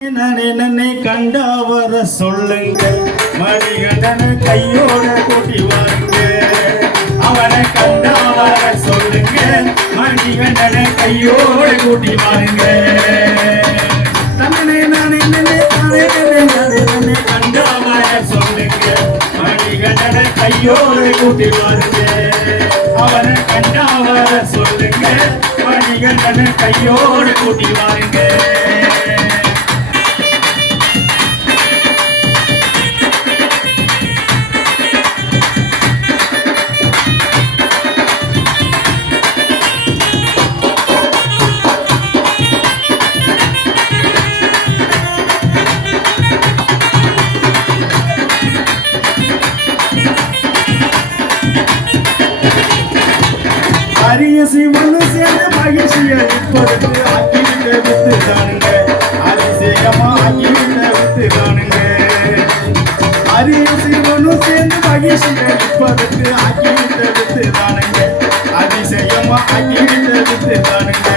நனே நன்னை கண்டா வர சொல்லுங்க மணிகண்டன கையோட கூட்டி வாங்க அவனை கண்டா வர சொல்லுங்க மணிகண்டன கையோட கூட்டி வாங்க தன்னே நானே நன்னை தானே நன்னை நானே கண்டா வர சொல்லுங்க மணிகண்டன கையோட கூட்டி வாங்க அவனை கண்டா வர சொல்லுங்க மணிகண்டன கையோட கூட்டி வாங்க அரிசி மனுஷன் மகிழ்ச்சியை மகிழ்ச்சிய இப்பொழுது அரிசி வித்து காணுங்க. அதிசயமா ஆக்கிவிட்ட வித்து காணுங்க. அரிய மனுஷன் சேர்ந்து இப்பொழுது ஆக்கிவிட்ட வித்து காணுங்க. அதிசயமா ஆக்கிவிட்ட வித்து காணுங்க.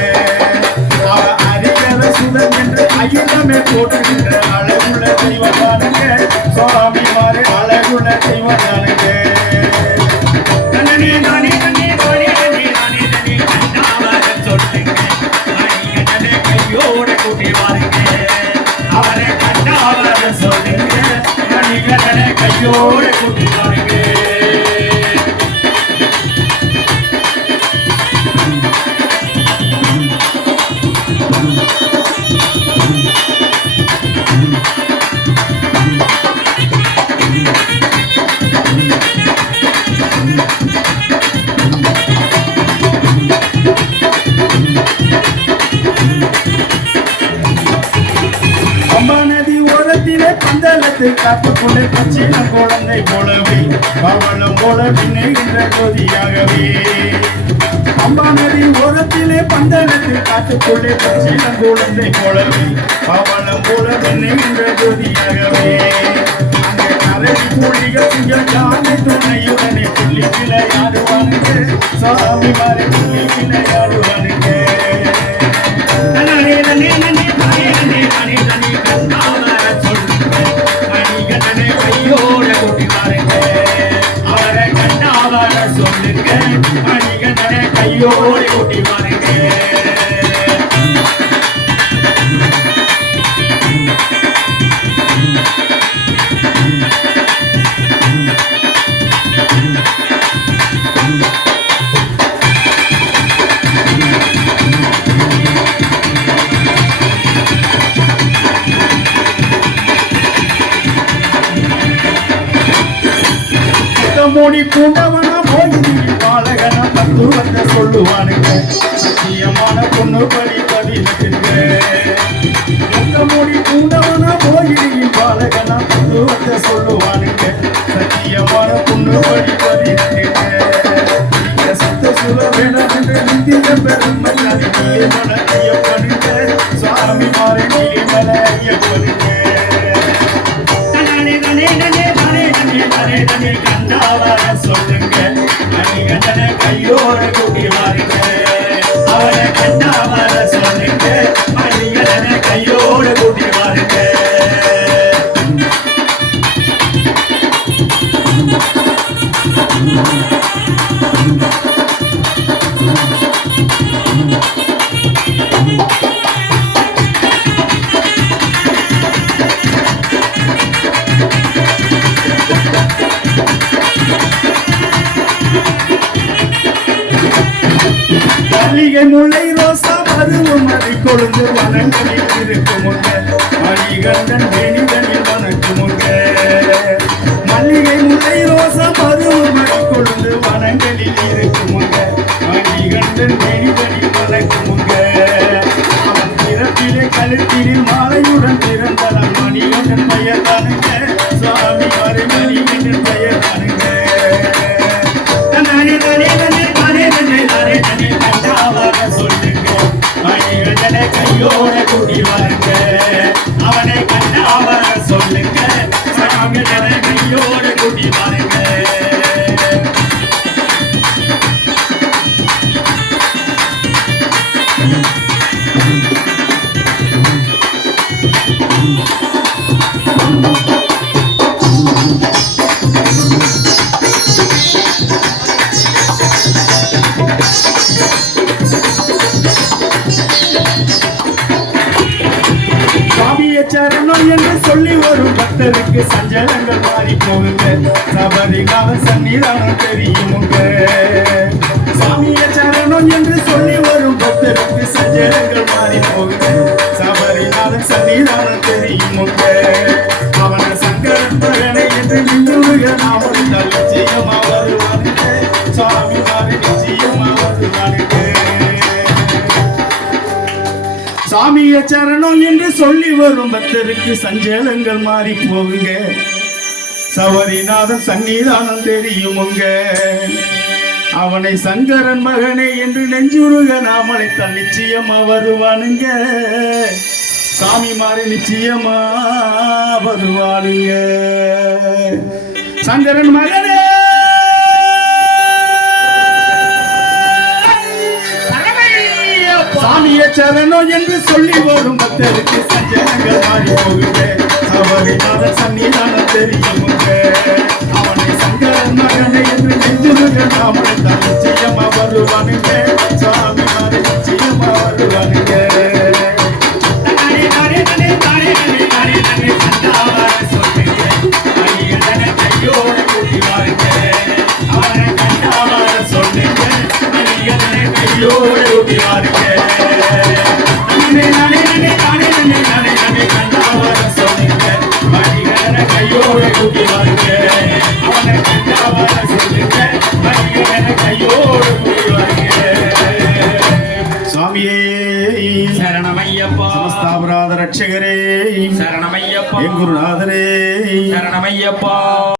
அவ அரியர சுதன் என்று அகிலமே போட்டுகின்ற அழகுள்ள தெய்வம் சுவாமி மாறு அழகுள்ள தெய்வம் மணிகண்டனை கையோட காத்து காத்துக்கொண்டு பச்சின குழந்தை போலவே பவளம் போல பின்னுகின்ற கொதியாகவே. அம்மா நதி ஓரத்திலே பந்தளத்தை காத்துக்கொண்டு பச்சின குழந்தை போலவே பவளம் போல பின்னுகின்ற கொதியாகவே. அங்கே திங்கள் யானை துணையுடனே துள்ளி விளையாடுவானுங்க சாமி மாறி துள்ளி விளையாடுவானுங்க கையோட கூட்டி வாருங்க மூடி பூண்டவனா போய் ஜாதகனா பத்து வந்த சொல்லுவானுங்க. சத்தியமான பொண்ணு படி பதினெட்டுங்க மூடி பூண்டவனா போய் பாலகன தத்துவத்தை சொல்லுவானுங்க. மணிகண்டனை மல்லிகை முல்லை ரோசா பருவம் மறை கொழுந்து வனங்களில் இருக்குமுங்க மணிகண்டன் வேணிதனில் வணக்குமுங்க மல்லிகை முல்லை ரோசா பருவம் மறை கொழுந்து வணங்கலில் இருக்குமுங்க மணிகண்டன் வேணிதனில் வணக்குமுங்க பிறப்பிலே கழுத்திலே மாலையுடன் பிறந்தவன் சஞ்சலங்கள் மாறி போகுங்க. சபரிகால சன்னிதானம் தெரியுங்க சாமிய சரணம் என்று சொல்லி வரும் பக்தருக்கு சஞ்சலங்கள் மாறி போகுங்க. சபரிநாதன் சன்னிதானம் தெரியுங்க அவன சங்கரன் மகனை என்று நின்றுக நாமம் நிச்சயமா சாமிய சரணம் என்று சொல்லி வரும் பக்தருக்கு சஞ்சலங்கள் மாறி போகுங்க. சவரிநாதன் சன்னிதானம் தெரியுமுங்க அவனை சங்கரன் மகனே என்று நெஞ்சுருக நாமனை தான் நிச்சயமா வருவானுங்க. சாமி மாறி நிச்சயமா வருவானுங்க. சங்கரன் மகனே! சாமிய சரணம் என்று சொல்லி வரும் பக்தருக்கு சஞ்சனங்கள் மாறி போகுங்க அவரினால சன்னிதான தெரியுமுங்க அவனை சங்கரன் மகனை என்று நெஞ்சுருக அவனை தான் நிச்சயமா வருவானுங்க. குருநாதரே. சரணமையப்பா.